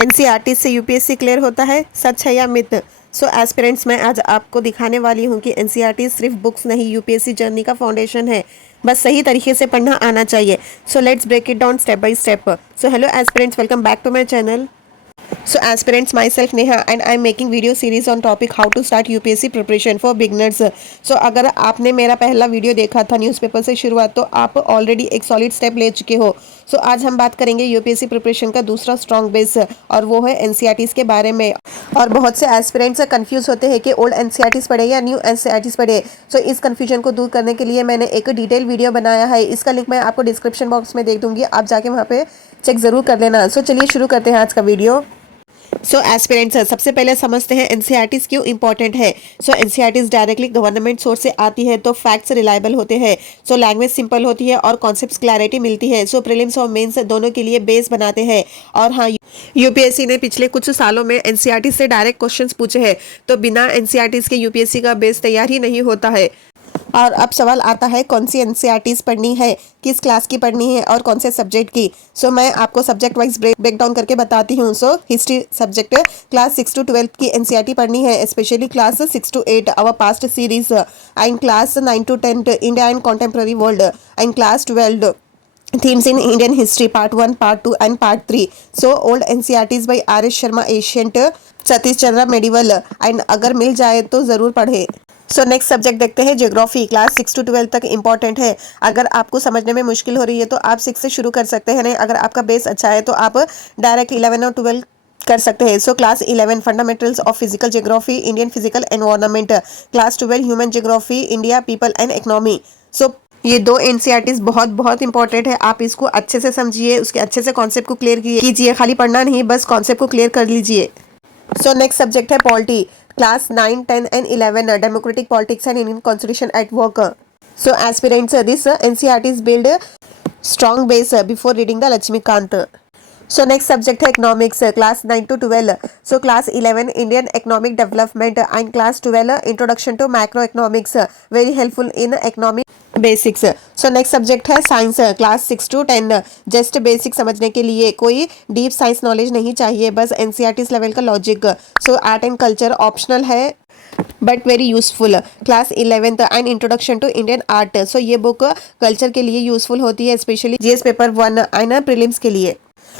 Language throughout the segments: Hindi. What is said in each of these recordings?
एनसीईआरटी से यूपीएससी क्लियर होता है, सच है या मिथ? सो एस्पिरेंट्स, मैं आज आपको दिखाने वाली हूँ कि एनसीईआरटी सिर्फ बुक्स नहीं, यूपीएससी जर्नी का फाउंडेशन है। बस सही तरीके से पढ़ना आना चाहिए। So let's break it down step by step. So hello aspirants, welcome back to my channel. So aspirants, myself Neha and I am making video series on topic how to start UPSC preparation for beginners. So अगर आपने मेरा पहला वीडियो देखा था न्यूज़पेपर से शुरुआत, तो आप ऑलरेडी एक सॉलिड स्टेप ले चुके हो. सो आज हम बात करेंगे यूपीएससी प्रिपरेशन का दूसरा स्ट्रॉन्ग बेस, और वो है एनसीईआरटीज़ के बारे में. और बहुत से एस्पिरेंट्स कंफ्यूज होते हैं कि ओल्ड एनसीईआरटीज़ पढ़े या न्यू एनसीईआरटीज़ पढ़े. सो इस कंफ्यूजन को दूर करने के लिए मैंने एक डिटेल वीडियो बनाया है. इसका लिंक मैं आपको डिस्क्रिप्शन बॉक्स में दे दूंगी, आप जाके वहाँ पे चेक ज़रूर कर लेना. सो चलिए शुरू करते हैं आज का वीडियो. सो एस्पिरेंट्स, सबसे पहले समझते हैं एनसीईआरटीज़ क्यों इंपॉर्टेंट है. सो एनसीईआरटीज़ डायरेक्टली गवर्नमेंट सोर्स से आती है, तो फैक्ट्स रिलायबल होते हैं. सो लैंग्वेज सिंपल होती है और कॉन्सेप्ट्स क्लैरिटी मिलती है. सो प्रीलिम्स और मेंस दोनों के लिए बेस बनाते हैं. और हाँ, यूपीएससी ने पिछले कुछ सालों में एनसीईआरटी से डायरेक्ट क्वेश्चंस पूछे हैं, तो बिना एनसीईआरटीज़ के यूपीएससी का बेस तैयार ही नहीं होता है. और अब सवाल आता है, कौन सी एनसीईआरटीज़ पढ़नी है, किस क्लास की पढ़नी है और कौन से सब्जेक्ट की. सो मैं आपको सब्जेक्ट वाइज ब्रेक डाउन करके बताती हूँ. So history subject class 6 to 12 की एनसीईआरटी पढ़नी है, specially class 6 to 8 our past series, and class 9 to 10 India and contemporary world, and class 12 themes in Indian history part 1, part 2 and part 3. So old NCERTs by R.S. Sharma ancient, Satish Chandra medieval, and अगर मिल जाए तो ज़रूर पढ़े. सो नेक्स्ट सब्जेक्ट देखते हैं, ज्योग्राफी. क्लास 6 to 12 तक इंपॉर्टेंट है. अगर आपको समझने में मुश्किल हो रही है तो आप 6 से शुरू कर सकते हैं. नहीं, अगर आपका बेस अच्छा है तो आप डायरेक्ट 11 और 12 कर सकते हैं. So class 11 fundamentals of physical geography, Indian physical environment. Class 12 human geography, India, people and economy. So ये दो एनसीईआरटीज़ बहुत बहुत इंपॉर्टेंट है. आप इसको अच्छे से समझिए, उसके अच्छे से कॉन्सेप्ट को क्लियर कीजिए. खाली पढ़ना नहीं, बस कॉन्सेप्ट को क्लियर कर लीजिए. सो नेक्स्ट सब्जेक्ट है polity. Class 9, 10 and 11 democratic politics and Indian constitution at work. So aspirants, this NCERTs build strong base before reading the Laxmikanth. So next subject है economics. Class 9 to 12. So class 11 Indian economic development and class 12 introduction to macroeconomics, very helpful in economic basics. So next subject है science. Class 6 to 10 just basic समझने के लिए, कोई डीप साइंस नॉलेज नहीं चाहिए, बस एनसीईआरटीज़ लेवल का logic. So art and culture optional है but very useful. Class 11 and introduction to Indian art. So ये बुक कल्चर के लिए यूजफुल होती है, specially GS paper 1 and prelims के लिए.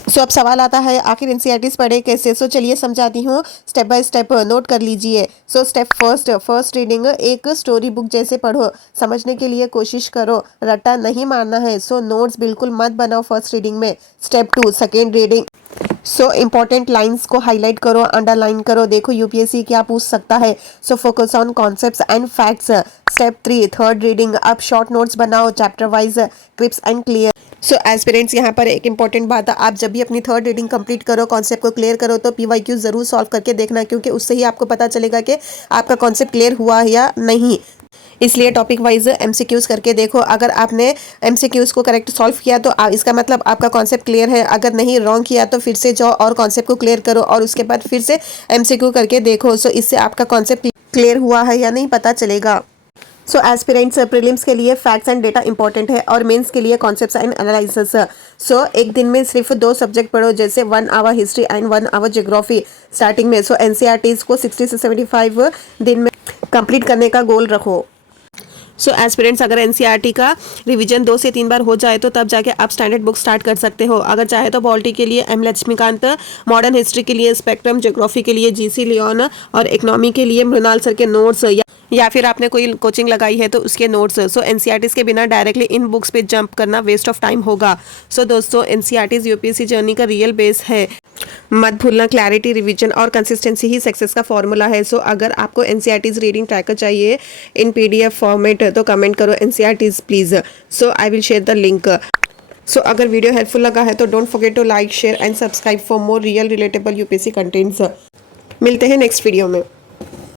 सो अब सवाल आता है, आखिर एनसीईआरटीज़ पढ़े कैसे. सो चलिए समझाती हूँ, स्टेप बाय स्टेप नोट कर लीजिए. So step first reading. एक स्टोरी बुक जैसे पढ़ो, समझने के लिए कोशिश करो, रट्टा नहीं मारना है. सो नोट्स बिल्कुल मत बनाओ फर्स्ट रीडिंग में. Step 2 second reading. So important lines को हाईलाइट करो, अंडरलाइन करो, देखो यूपीएससी क्या पूछ सकता है. So focus on concepts and facts. Step 3 third reading. अब शॉर्ट नोट्स बनाओ, chapter wise, crisp and clear. So aspirants, यहाँ पर एक इंपॉर्टेंट बात है, आप जब भी अपनी थर्ड रीडिंग कंप्लीट करो, कॉन्सेप्ट को क्लियर करो, तो पीवाईक्यू जरूर सॉल्व करके देखना, क्योंकि उससे ही आपको पता चलेगा कि आपका कॉन्सेप्ट क्लियर हुआ या नहीं. इसलिए टॉपिक वाइज एमसीक्यूज करके देखो. अगर आपने एमसीक्यूज को करेक्ट सॉल्व किया तो इसका मतलब आपका कॉन्सेप्ट क्लियर है. अगर नहीं, रॉन्ग किया, तो फिर से जाओ और कॉन्सेप्ट को क्लियर करो, और उसके बाद फिर से एमसीक्यू करके देखो. सो इससे आपका कॉन्सेप्ट क्लियर हुआ है या नहीं पता चलेगा. सो एस्पिरेंट्स, प्रीलिम्स के लिए फैक्ट्स एंड डेटा इंपॉर्टेंट है, और मेंस के लिए कॉन्सेप्ट्स एंड एनालिसिस. सो एक दिन में सिर्फ 2 सब्जेक्ट पढ़ो, जैसे 1 hour history and 1 hour geography starting में. सो एनसीईआरटीज़ को 60 से 75 दिन में कंप्लीट करने का गोल रखो. सो एस्पिरेंट्स, अगर एनसीईआरटी का रिवीजन 2 से 3 बार हो जाए, तो तब जाके आप स्टैंडर्ड बुक स्टार्ट कर सकते हो. अगर चाहे तो पॉलिटी के लिए एम लक्ष्मीकांत, मॉडर्न हिस्ट्री के लिए स्पेक्ट्रम, ज्योग्राफी के लिए जीसी लियोन, और इकोनॉमी के लिए मृणाल सर के नोट्स, या फिर आपने कोई कोचिंग लगाई है तो उसके नोट्स. सो एनसीईआरटीज़ के बिना डायरेक्टली इन बुक्स पे जंप करना वेस्ट ऑफ टाइम होगा. सो दोस्तों, एनसीईआरटीज़ यूपीएससी जर्नी का रियल बेस है. मत भूलना, क्लैरिटी, रिवीजन और कंसिस्टेंसी ही सक्सेस का फॉर्मूला है. सो अगर आपको एनसीईआरटीज़ रीडिंग ट्रैकर चाहिए इन पीडीएफ फॉर्मेट, तो कमेंट करो NCERTs please. So I will share the link. So अगर वीडियो हेल्पफुल लगा है तो don't forget to like, share and subscribe for more real relatable UPSC contents. मिलते हैं नेक्स्ट वीडियो में.